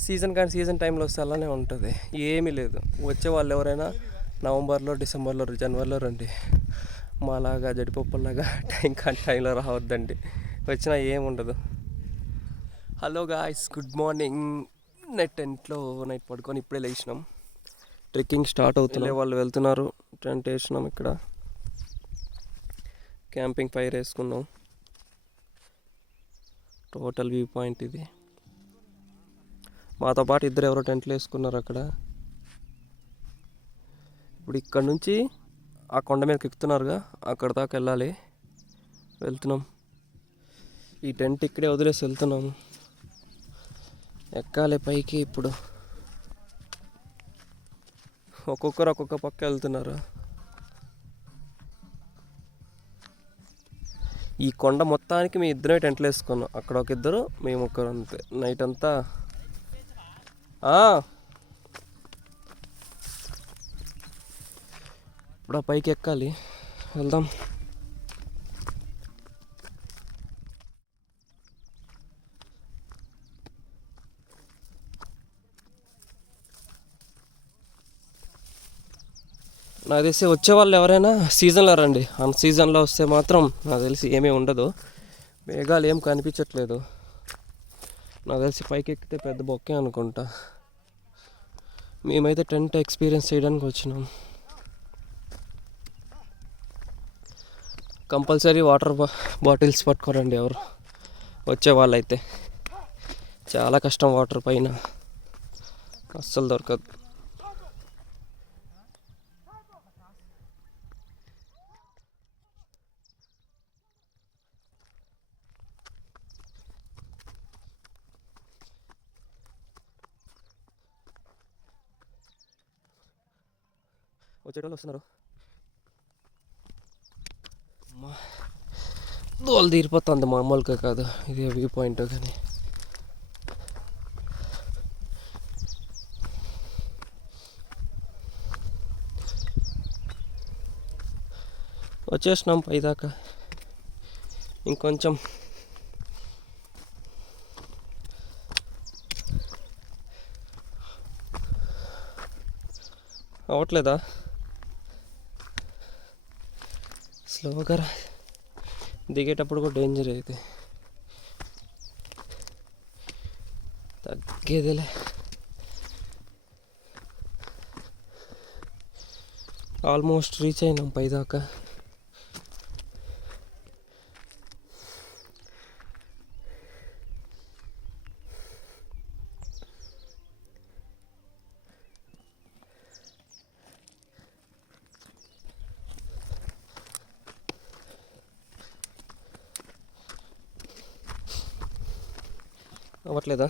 సీజన్ కానీ సీజన్ టైంలో వస్తే అలానే ఉంటుంది, ఏమీ లేదు. వచ్చే వాళ్ళు ఎవరైనా నవంబర్లో, డిసెంబర్లో, జనవరిలో రండి. మాలాగా జడిపప్పులాగా టైంలో రావద్దండి, వచ్చినా ఏముండదు. Hello guys, good morning. టెంట్లో నైట్ పడుకొని ఇప్పుడే లేచినాం. ట్రెక్కింగ్ స్టార్ట్ అవుతుంది, వాళ్ళు వెళ్తున్నారు. టెంట్ వేసినాం, ఇక్కడ క్యాంపింగ్ ఫైర్ వేసుకున్నాం. టోటల్ వ్యూ పాయింట్ ఇది. మాతో పాటు ఇద్దరు ఎవరో టెంట్లు వేసుకున్నారు అక్కడ. ఇప్పుడు ఇక్కడ నుంచి ఆ కొండ మీదకి ఎక్కుతున్నారుగా, అక్కడ దాకా వెళ్ళాలి. వెళ్తున్నాం. ఈ టెంట్ ఇక్కడే వదిలేసి వెళ్తున్నాము. ఎక్కాలి పైకి. ఇప్పుడు ఒక్కొక్కరు ఒక్కొక్క పక్క వెళ్తున్నారు. ఈ కొండ మొత్తానికి మీ ఇద్దరే టెంట్లు వేసుకున్నాం. అక్కడ ఒక ఇద్దరు, మేము ఒక్కరు, అంతే. నైట్ అంతా ఇప్పుడు ఆ పైకి ఎక్కాలి, వెళ్దాం. నాకు తెలిసి వచ్చే వాళ్ళు ఎవరైనా సీజన్లో రండి. అన్ సీజన్లో వస్తే మాత్రం నాకు తెలిసి ఏమీ ఉండదు. మేఘాలు ఏం కనిపించట్లేదు. నాకు తెలిసి పైకి ఎక్కితే పెద్ద బొక్కే అనుకుంటా. మేమైతే టెంట్ ఎక్స్పీరియన్స్ చేయడానికి వచ్చినాం. కంపల్సరీ వాటర్ బాటిల్స్ పట్టుకోరండి ఎవరు వచ్చే వాళ్ళైతే. చాలా కష్టం, వాటర్ పైన అస్సలు దొరకదు. వచ్చేటోళ్ళు వస్తున్నారు. దోలు తీరిపోతుంది, మామూలుగా కాదు ఇది వ్యూ పాయింట్. కానీ వచ్చేసినాం పైదాకా. ఇంకొంచెం అవ్వట్లేదా? స్లోగా దిగేటప్పుడు కూడా డేంజర్ అయితే. తగ్గేదిలే. ఆల్మోస్ట్ రీచ్ అయినాం పైదాకా. అవ్వట్లేదా?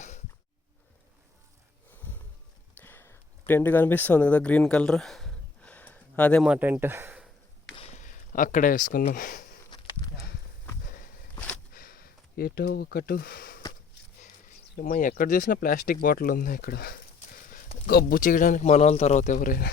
టెంట్ కనిపిస్తుంది కదా, గ్రీన్ కలర్, అదే మా టెంట్. అక్కడే వేసుకున్నాం. ఎటో ఒకటు ఏమో, ఎక్కడ చూసినా ప్లాస్టిక్ బాటిల్ ఉంది. ఇక్కడ గబ్బు చేయడానికి మన వాళ్ళ తర్వాత ఎవరైనా.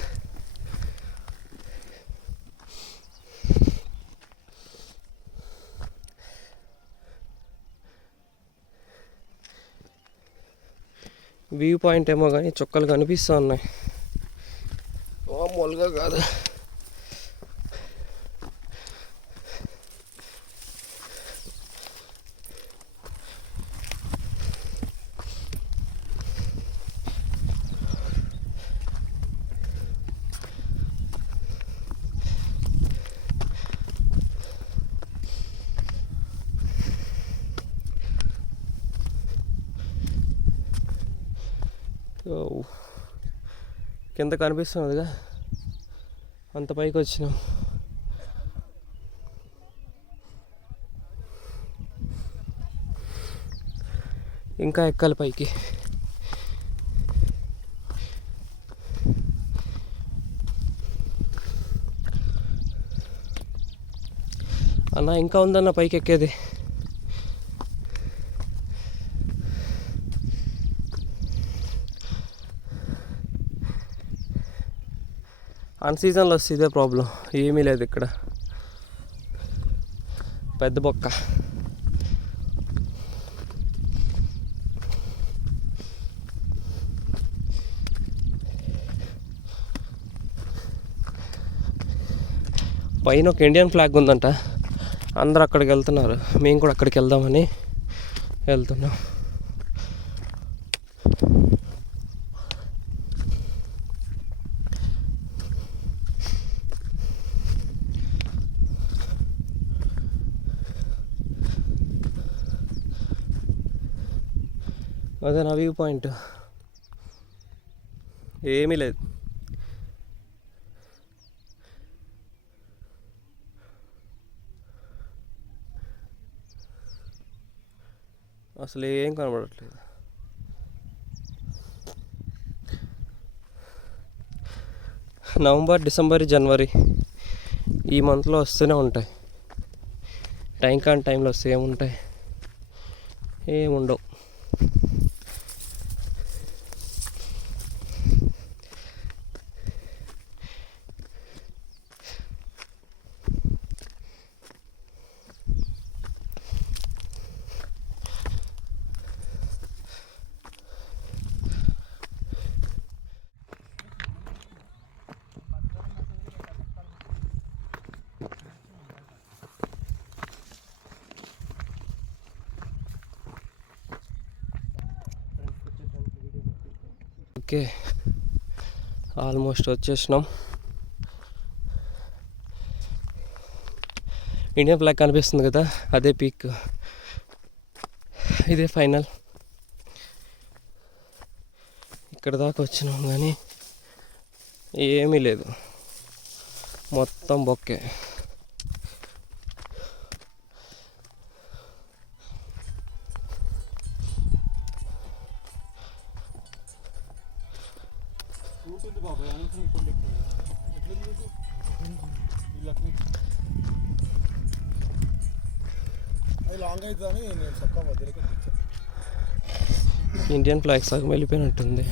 వ్యూ పాయింట్ ఏమో కానీ చుక్కలు కనిపిస్తూ ఉన్నాయి, మామూలుగా కాదు. కింద కనిపిస్తున్నదిగా, అంత పైకి వచ్చినాం. ఇంకా ఎక్కాలి పైకి. అన్న ఇంకా ఉందన్న పైకి ఎక్కేది. అన్ సీజన్లో వస్తే ఇదే ప్రాబ్లం, ఏమీ లేదు ఇక్కడ. పెద్ద బొక్క. పైన ఒక ఇండియన్ ఫ్లాగ్ ఉందంట, అందరూ అక్కడికి వెళ్తున్నారు, మేము కూడా అక్కడికి వెళ్దామని వెళ్తున్నాం. అదే నా వ్యూ పాయింట్, ఏమీ లేదు. అసలు ఏం కనబడట్లేదు. నవంబర్, డిసెంబర్, జనవరి ఈ మంత్లో వస్తూనే ఉంటాయి. టైం కాని టైంలో వస్తే ఏముంటాయి, ఏముండవు. ఓకే, ఆల్మోస్ట్ వచ్చేసినాం. ఇండియన్ ఫ్లాగ్ కనిపిస్తుంది కదా, అదే పీక్, ఇదే ఫైనల్. ఇక్కడ దాకా వచ్చినాం కానీ ఏమీ లేదు, మొత్తం బొక్కే. ఇండియన్ ఫ్లాగ్ సగం వెళ్ళిపోయినట్టుంది.